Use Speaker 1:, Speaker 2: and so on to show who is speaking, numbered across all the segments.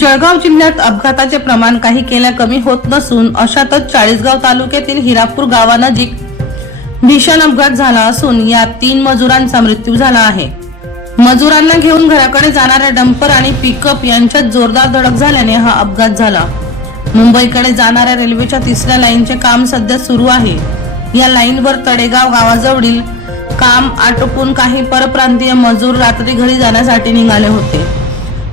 Speaker 1: जळगाव जिल्ह्यात अपघाताचे प्रमाण काही केल्या कमी होत नसून अशातच चाळीसगाव तालुक्यातील हिरापूर गावानजीक भीषण अपघात झाला असून यात तीन मजुरांचा मृत्यू झाला आहे. मजुरांना घेऊन घराकडे जाणाऱ्या डंपर आणि पिकअप यांच्यात जोरदार धडक झाल्याने हा अपघात झाला. मुंबईकडे जाणाऱ्या रेल्वेच्या तिसऱ्या लाईनचे काम सध्या सुरू आहे. या लाईनवर तडेगाव गावाजवळील काम आटोपून काही परप्रांतीय मजूर रात्री घरी जाण्यासाठी निघाले होते.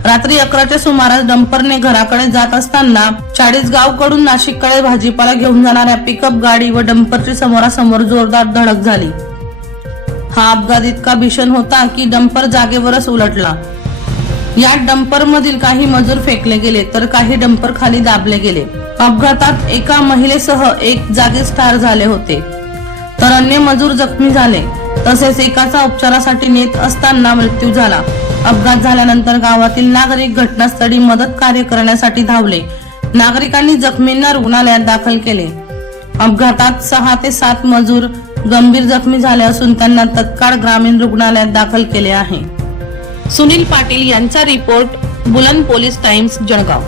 Speaker 1: रात्री अकराच्या सुमारास डंपरने घराकडे जात असताना चाळीसगावकडून नाशिककडे भाजीपाला घेऊन जाणाऱ्या पिकअप गाडी व डंपरची समोरासमोर जोरदार धडक झाली. हा अपघात इतका भीषण होता की डंपर जागेवरच उलटला. या डंपर मधील काही मजूर फेकले गेले तर काही डंपर खाली दाबले गेले. अपघातात एका महिलेसह एक जागीच ठार झाले होते. तर अन्य मजूर जखमी झाले. तसेच एकाचा उपचारासाठी नेत असताना मृत्यू झाला. अपघात झाल्यानंतर गावातील नागरिक घटनास्थळी मदत कार्य करण्यासाठी धावले. नागरिकांनी जखमींना रुग्णालयात दाखल केले. अपघातात सहा ते सात मजूर गंभीर जखमी झाले असून त्यांना तत्काळ ग्रामीण रुग्णालयात दाखल केले आहे. सुनील पाटील यांचा रिपोर्ट बुलंद पोलीस टाइम्स जळगाव.